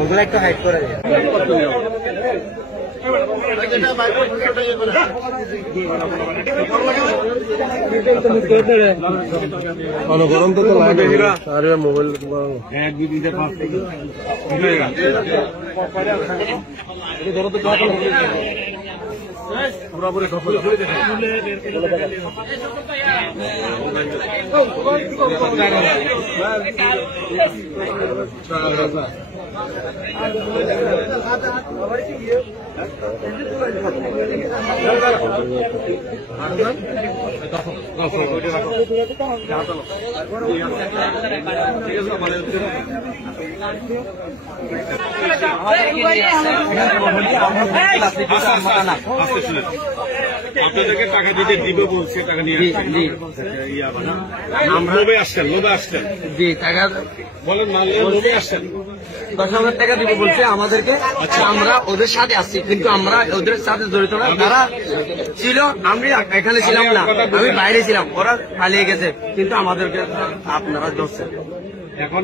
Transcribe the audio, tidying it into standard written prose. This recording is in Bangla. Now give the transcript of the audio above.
ওগুলো একটু হাইড করে দিয়ে গরম তো লাগে আরে মোবাইল এক দুই তিনটে পাঁচ থেকে পুরোপুরি আপনাদেরকে টাকা দিতে দিবে বলছে, টাকা নিয়ে লোভে আসছেন, লোভে আসছেন। জি টাকা বলেন না, লোভে আসছেন। 10,000 টাকা দিবে বলছে আমাদেরকে। আমরা ওদের সাথে আসছি, কিন্তু আমরা ওদের সাথে জড়িত না। তারা ছিল, আমি এখানে ছিলাম না, আমি বাইরে ছিলাম। ওরা পালিয়ে গেছে, কিন্তু আমাদেরকে আপনারা ধরছেন। এখন